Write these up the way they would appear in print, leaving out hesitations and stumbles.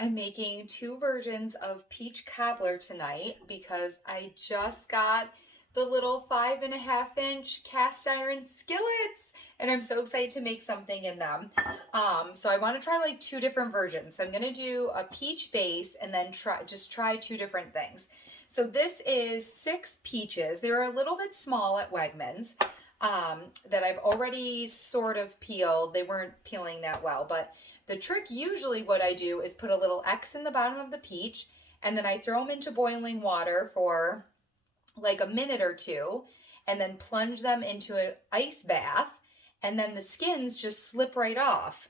I'm making two versions of peach cobbler tonight because I just got the little 5.5 inch cast iron skillets and I'm so excited to make something in them. So I want to try like two different versions. So I'm going to do a peach base and then try two different things. So this is 6 peaches. They were a little bit small at Wegmans that I've already sort of peeled. They weren't peeling that well, but the trick usually what I do is put a little X in the bottom of the peach and then I throw them into boiling water for like a minute or two and then plunge them into an ice bath and then the skins just slip right off.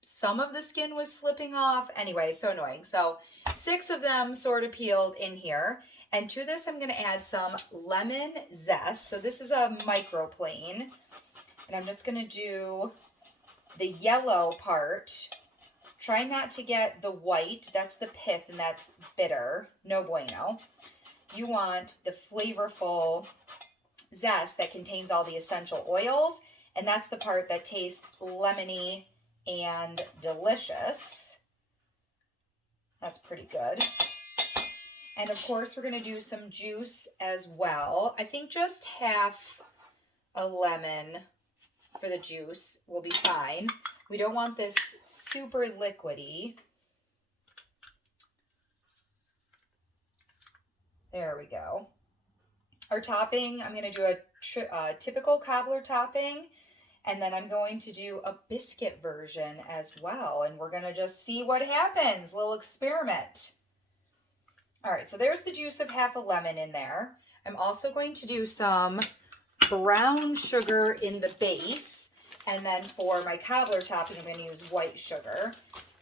Some of the skin was slipping off. Anyway, so annoying. So 6 of them sort of peeled in here. And to this, I'm going to add some lemon zest. So this is a microplane. And I'm just going to do the yellow part. Try not to get the white. That's the pith and that's bitter. No bueno. You want the flavorful zest that contains all the essential oils. And that's the part that tastes lemony and delicious. That's pretty good. And of course, we're going to do some juice as well. I think just half a lemon for the juice will be fine. We don't want this super liquidy. There we go. Our topping, I'm going to do a typical cobbler topping, and then I'm going to do a biscuit version as well, and we're going to just see what happens. A little experiment. All right, so there's the juice of half a lemon in there. I'm also going to do some brown sugar in the base, and then for my cobbler topping, I'm going to use white sugar.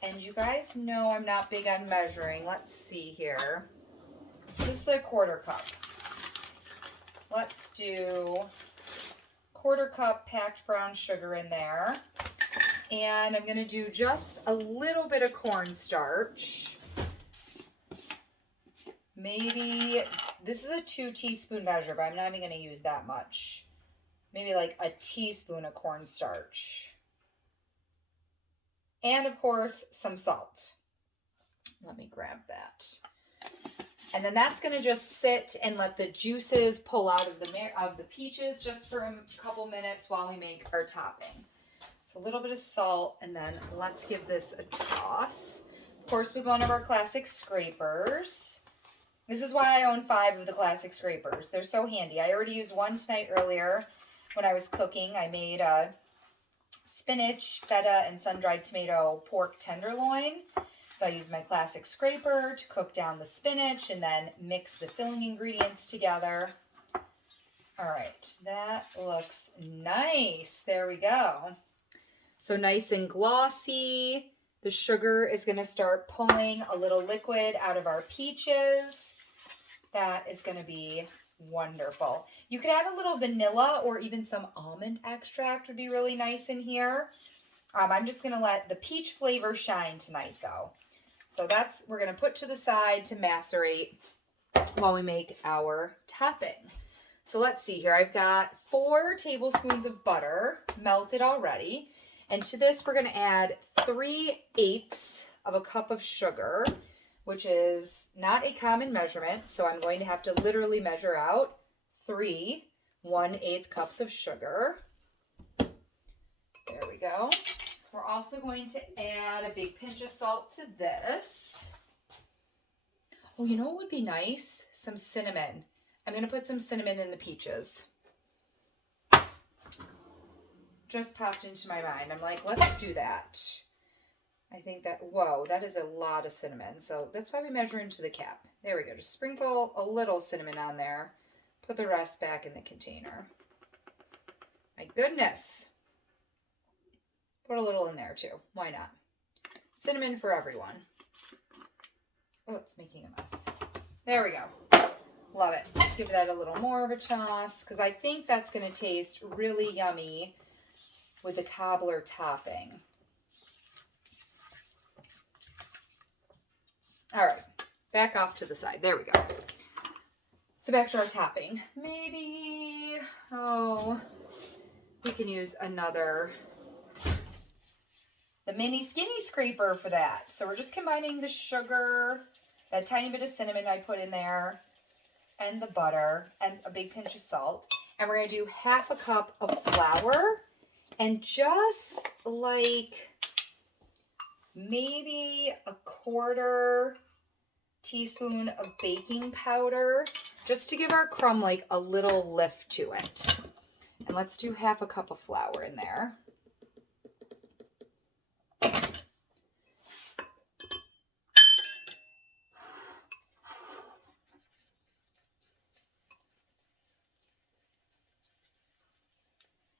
And you guys know I'm not big on measuring. Let's see here. This is a 1/4 cup. Let's do 1/4 cup packed brown sugar in there. And I'm going to do just a little bit of cornstarch. Maybe, this is a 2 teaspoon measure, but I'm not even going to use that much. Maybe like a teaspoon of cornstarch. And of course, some salt. Let me grab that. And then that's going to just sit and let the juices pull out of the peaches just for a couple minutes while we make our topping. So a little bit of salt, and then let's give this a toss. Of course, with one of our classic scrapers. This is why I own 5 of the classic scrapers. They're so handy. I already used one tonight earlier when I was cooking. I made a spinach, feta, and sun-dried tomato pork tenderloin. So I used my classic scraper to cook down the spinach and then mix the filling ingredients together. All right, that looks nice. There we go. So nice and glossy. The sugar is going to start pulling a little liquid out of our peaches. That is going to be wonderful. You could add a little vanilla or even some almond extract would be really nice in here. I'm just going to let the peach flavor shine tonight though. So we're going to put to the side to macerate while we make our topping. So let's see here. I've got 4 tablespoons of butter melted already. And to this, we're going to add 3/8 of a cup of sugar, which is not a common measurement. So I'm going to have to literally measure out 3 1/8 cups of sugar. There we go. We're also going to add a big pinch of salt to this. Oh, you know what would be nice? Some cinnamon. I'm going to put some cinnamon in the peaches. Just popped into my mind. I'm like, let's do that. I think that, whoa, that is a lot of cinnamon. So that's why we measure into the cap. There we go. Just sprinkle a little cinnamon on there. Put the rest back in the container. My goodness. Put a little in there too. Why not? Cinnamon for everyone. Oh, it's making a mess. There we go. Love it. Give that a little more of a toss because I think that's going to taste really yummy with the cobbler topping. All right, back off to the side. There we go. So back to our topping. Maybe, we can use another the mini skinny scraper for that. So we're just combining the sugar, that tiny bit of cinnamon I put in there, and the butter, and a big pinch of salt. And we're going to do half a cup of flour and just like maybe a quarter teaspoon of baking powder, just to give our crumb like a little lift to it. And let's do half a cup of flour in there.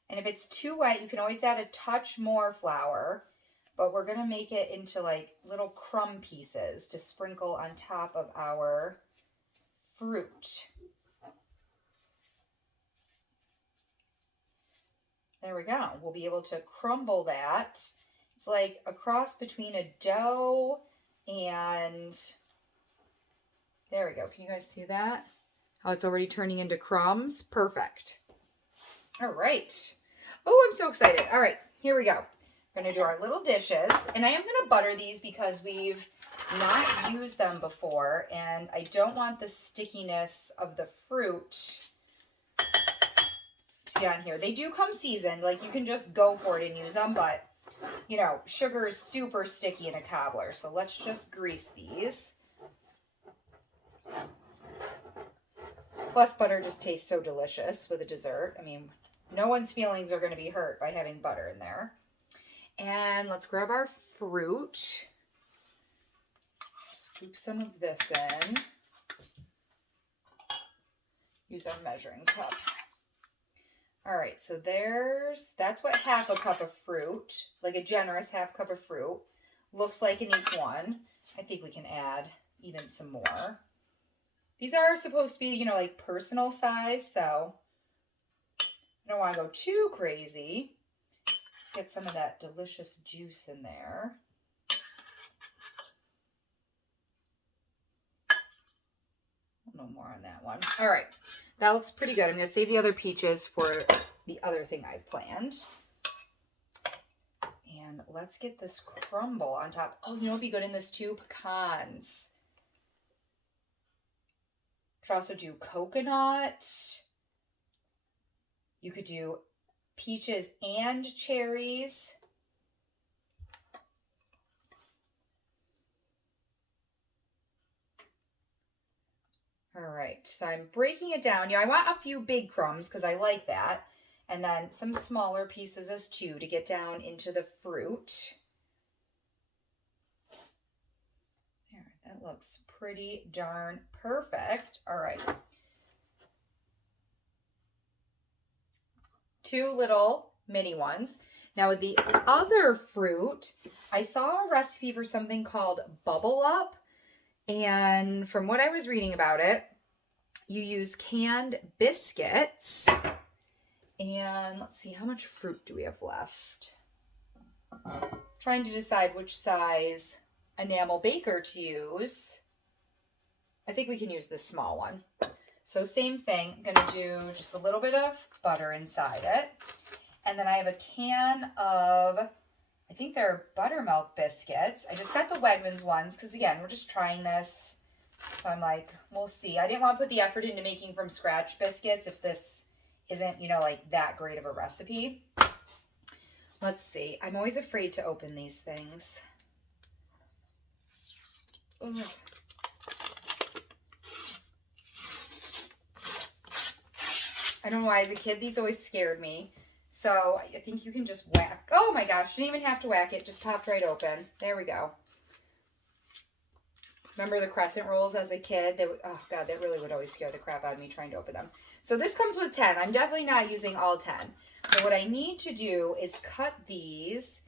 And if it's too wet, you can always add a touch more flour, but we're going to make it into like little crumb pieces to sprinkle on top of our fruit. There we go. We'll be able to crumble that. It's like a cross between a dough and, there we go. Can you guys see that? How it's already turning into crumbs? Perfect. All right. Oh, I'm so excited. All right, here we go. We're going to do our little dishes. And I am going to butter these because we've not used them before. And I don't want the stickiness of the fruit to get on here. They do come seasoned. Like, you can just go for it and use them. But, you know, sugar is super sticky in a cobbler. So let's just grease these. Plus, butter just tastes so delicious with a dessert. I mean, no one's feelings are going to be hurt by having butter in there. And let's grab our fruit. Scoop some of this in. Use our measuring cup. All right, so that's what half a cup of fruit, like a generous half cup of fruit, looks like in each one. I think we can add even some more. These are supposed to be, you know, like personal size, so I don't want to go too crazy. Let's get some of that delicious juice in there. A little more on that one. All right, that looks pretty good. I'm going to save the other peaches for the other thing I've planned. And let's get this crumble on top. Oh, you know what would be good in this too? Pecans. Could also do coconut. You could do peaches and cherries. All right, so I'm breaking it down. Yeah, I want a few big crumbs because I like that. And then some smaller pieces as too to get down into the fruit. There, that looks pretty darn perfect. All right. 2 little mini ones. Now with the other fruit, I saw a recipe for something called Bubble Up. And from what I was reading about it, you use canned biscuits. And let's see, how much fruit do we have left? Trying to decide which size enamel baker to use. I think we can use this small one. So same thing, I'm going to do just a little bit of butter inside it. And then I have a can of, I think they're buttermilk biscuits. I just got the Wegmans ones because, again, we're just trying this. So I'm like, we'll see. I didn't want to put the effort into making from scratch biscuits if this isn't, you know, like that great of a recipe. Let's see. I'm always afraid to open these things. Ugh. I don't know why, as a kid, these always scared me. So I think you can just whack. Oh my gosh, didn't even have to whack it. Just popped right open. There we go. Remember the crescent rolls as a kid? They would, oh God, that really would always scare the crap out of me trying to open them. So this comes with 10. I'm definitely not using all 10. So what I need to do is cut these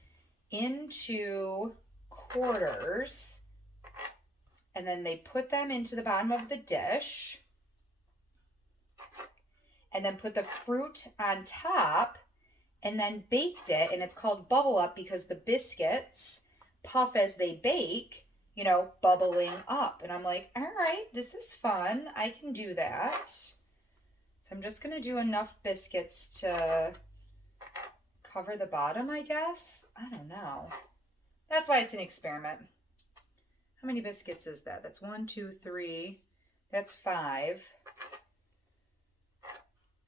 into quarters. And then they put them into the bottom of the dish. And then put the fruit on top. And then baked it. And it's called Bubble Up because the biscuits puff as they bake, you know, bubbling up. And I'm like, all right, this is fun. I can do that. So I'm just going to do enough biscuits to cover the bottom, I guess. I don't know. That's why it's an experiment. How many biscuits is that? That's 1, 2, 3. That's 5.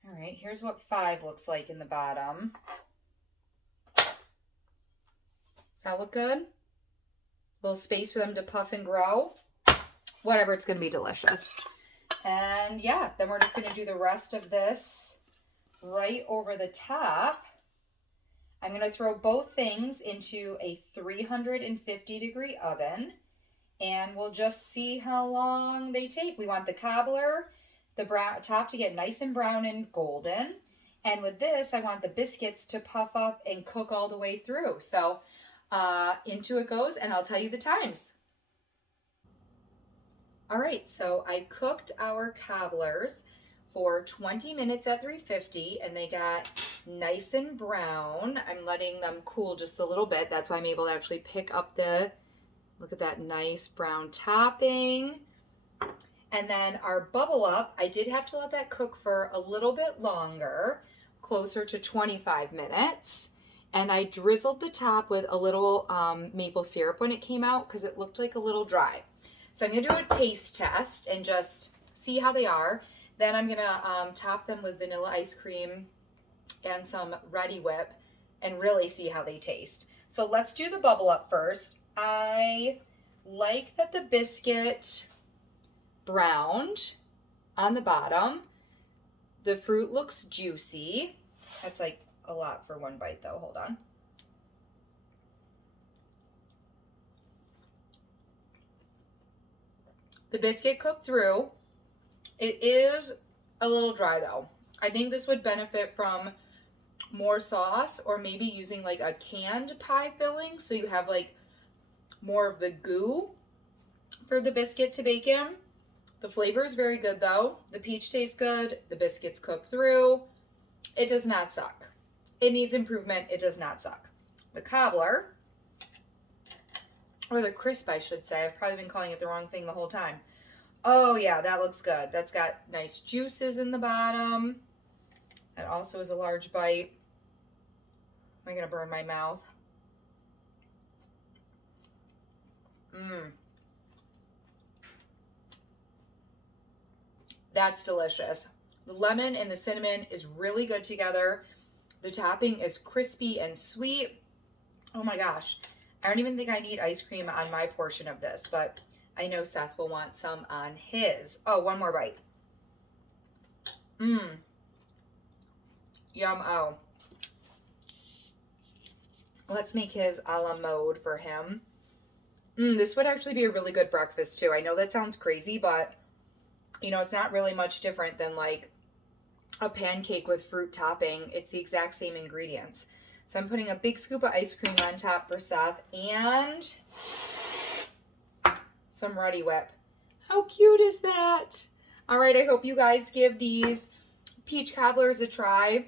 All right, here's what 5 looks like in the bottom. Does that look good? A little space for them to puff and grow. Whatever, it's going to be delicious. And yeah, then we're just going to do the rest of this right over the top. I'm going to throw both things into a 350-degree oven, and we'll just see how long they take. We want the cobbler, the brown top to get nice and brown and golden. And with this, I want the biscuits to puff up and cook all the way through. So into it goes, and I'll tell you the times. All right, so I cooked our cobblers for 20 minutes at 350, and they got nice and brown. I'm letting them cool just a little bit. That's why I'm able to actually pick up look at that nice brown topping. And then our bubble up, I did have to let that cook for a little bit longer, closer to 25 minutes. And I drizzled the top with a little maple syrup when it came out because it looked like a little dry. So I'm going to do a taste test and just see how they are. Then I'm going to top them with vanilla ice cream and some Ready Whip and really see how they taste. So let's do the bubble up first. I like that the biscuit browned on the bottom. The fruit looks juicy. That's like a lot for one bite though. Hold on. The biscuit cooked through. It is a little dry though. I think this would benefit from more sauce or maybe using like a canned pie filling so you have like more of the goo for the biscuit to bake in. The flavor is very good though. The peach tastes good. The biscuits cook through. It does not suck. It needs improvement. It does not suck. The cobbler, or the crisp I should say. I've probably been calling it the wrong thing the whole time. Oh yeah, that looks good. That's got nice juices in the bottom. That also is a large bite. Am I gonna burn my mouth? That's delicious. The lemon and the cinnamon is really good together. The topping is crispy and sweet. Oh my gosh. I don't even think I need ice cream on my portion of this, but I know Seth will want some on his. Oh, one more bite. Yum. Oh. Let's make his a la mode for him. This would actually be a really good breakfast too. I know that sounds crazy, but you know, it's not really much different than like a pancake with fruit topping. It's the exact same ingredients. So I'm putting a big scoop of ice cream on top for Seth and some Ready Whip. How cute is that? All right, I hope you guys give these peach cobblers a try,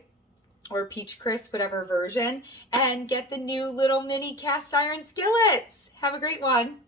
or peach crisp, whatever version, and get the new little mini cast iron skillets. Have a great one.